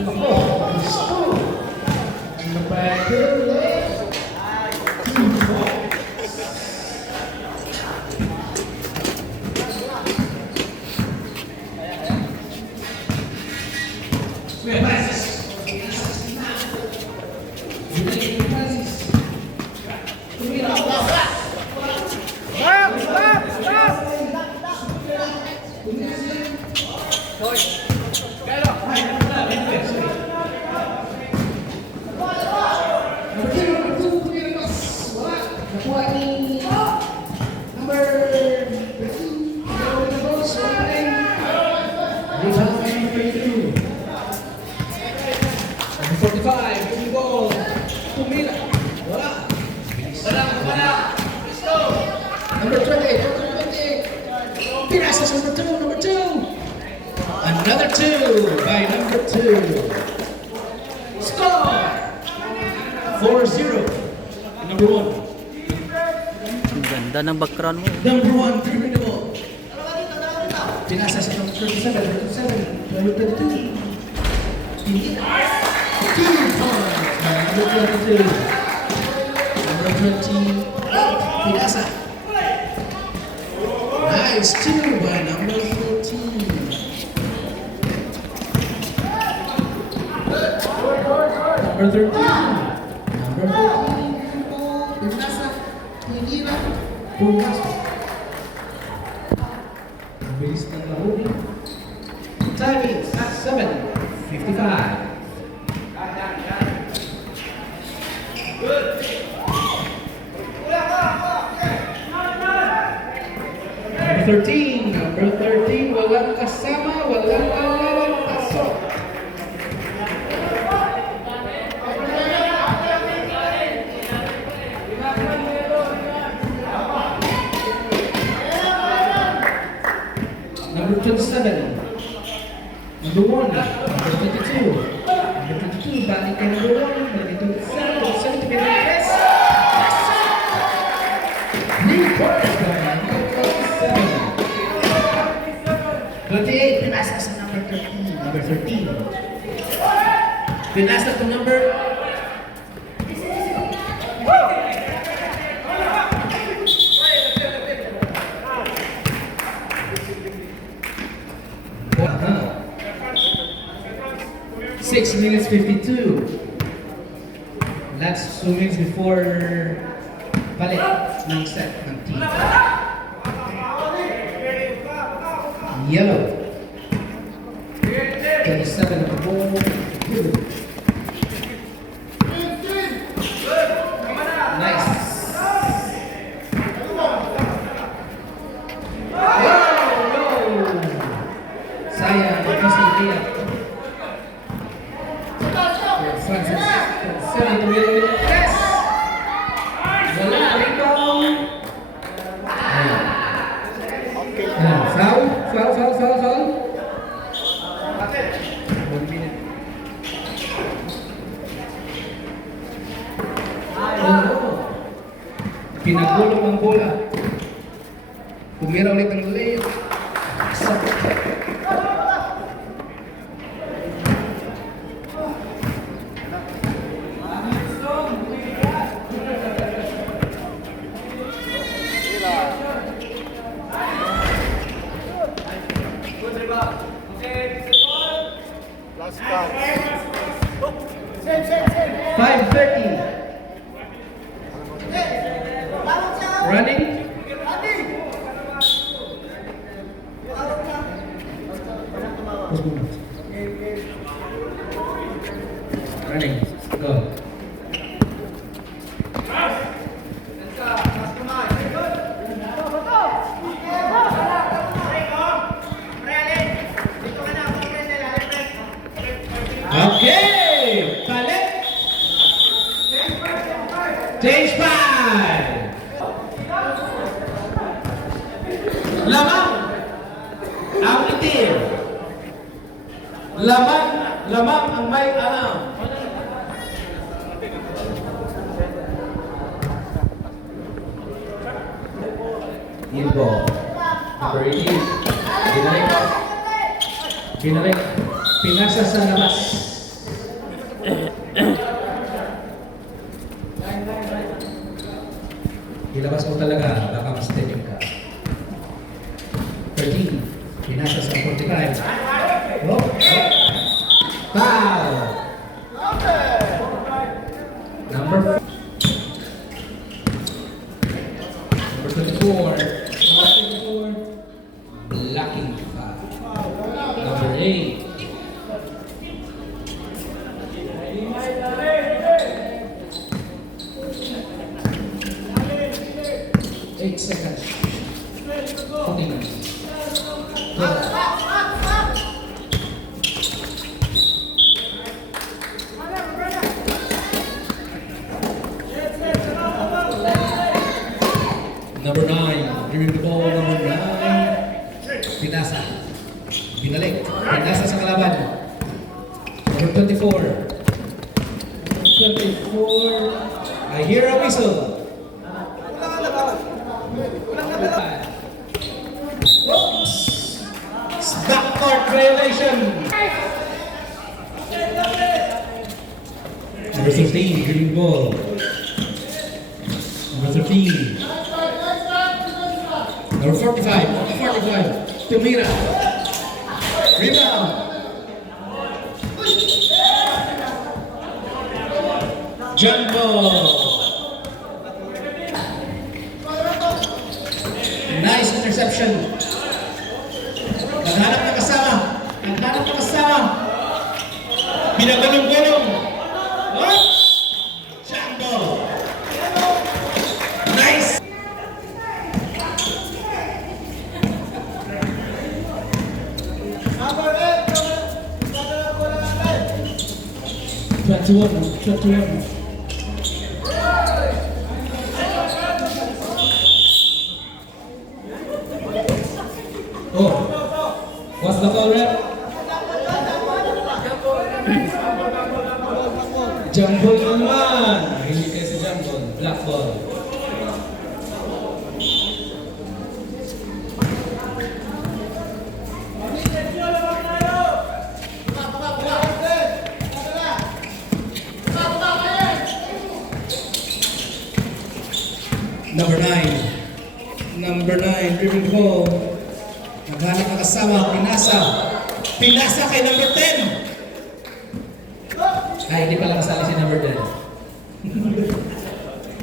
In the back to the left. 2 Square passes. Pinasas number two. Another 2 by number 2. Score 4-0. Number 1. Ang ganda ng background mo. Number 1, dribbling the ball. Pinasas number 37, number 32. 2 points by number 22. Number 20. Pinasa. Nice 2 by number 14. Number 13. Number 14. Pinasa. Pinira. Pumasok. Ang bilis ng laro. Time is 7:55. Number 13, walang kasama, walang kalaban, pasok. Number 27, number 1, number 22, balik kay number 1, number 27, to be the best. Report by number 27. 28, pinasa sa number 13. Number 13. Pinasa to number... Uh-huh. 6 minutes 52. Last 2 minutes before palit ng set ng team. Yellow. 27 of the ball. Blue. Nice. Oh, no. Sayang, kasi dia. Francis. 7 to win. Yes. Wala rebound. Foul. 1 minute. Pinagulong ang bola. Tumira ulit ang layup. Last bounce. 5:30. Running. Running. Go. Okay. Palit. Change 5. Lamang ang itim. Lamang ang may alam. Yilbo. Number 18. Binalik. Pinasa sa labas. Paglabas mo talaga, baka mistaken ka. 13. Pinasa sa 45. Oh. Foul! Number 4. Number 24. Blocking foul. Number 8. Eight seconds. 14. Number 9. Giving the ball, number 9. Pinasa. Binalik. Pinasa sa kalaban. Number 24. Number 24. I hear a whistle. Oops! Backcourt violation. Number 16, green ball. Number 13. Number 45, 45. Tumira. Rebound. Jumbo. Nice interception. Naghanap na kasama. Naghanap na kasama. Binagulong-gulong. Oh! Jumbo. Nice. Twenty-one. Oh, what's the call, rep? Jumbo naman. Hindi kayo sa jumbo. Black ball. Number 9. Number 9, driven ball. Naghanap ang kasama, pinasa. Pinasa kay number 10. Ay, hindi pala kasali si number 10.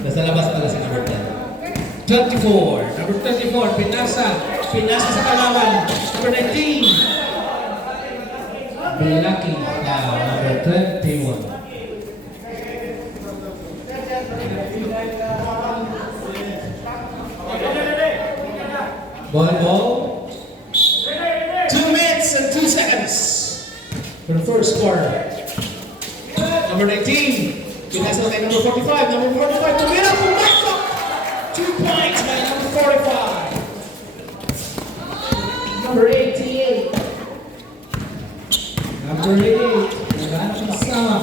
Nasa labas pala si number 10. 24. Number 24, pinasa. Pinasa sa kalaban. Number 19. Blocking foul, number 21. Ball. 2 minutes and 2 seconds for the first quarter. Number 19. Pinasa kay number 45. Number 45 to Mira pumasok. 2 points by number 45. Number 88. Number 88. Naghanap ng kasama.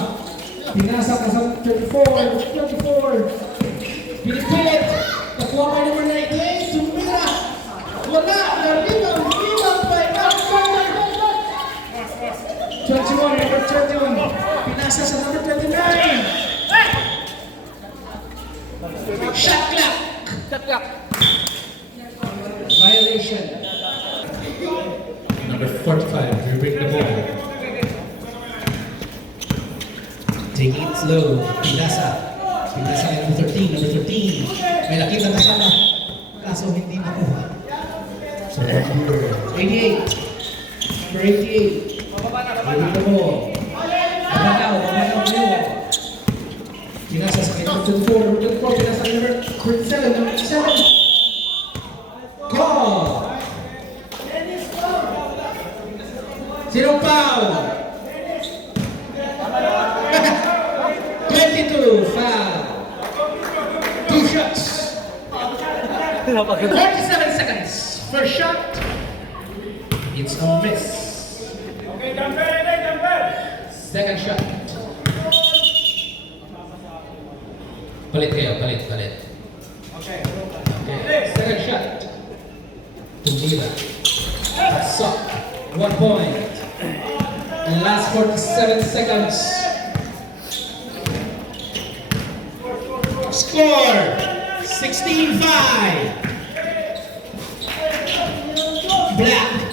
Pinasa ka sa 34. 34. Pinipilit. Nakuha kay number 98. To Mira. Wala. Nalilang by number 21. Number 21. Pinasa sa number 29. Shot clock. Violation. Number 45, you bring the ball. Take it slow. Pinasa. Pinasa kay number 13. Number 13. May nakita na sana. Kaso hindi nakuha. So, number 88. Number 88. You bring the ball. Babalaw kayo. Pinasa sa kay number 24. Number 24. Pinasa kay number 37. Number 7. Call! Zero foul! 22 foul! 2 shots! 37 seconds! First shot! It's a miss. Second shot. Palit kayo, palit. Okay. Second shot. Tumira. Pasok. 1 point. And last 47 seconds. Score! 16-5. Black.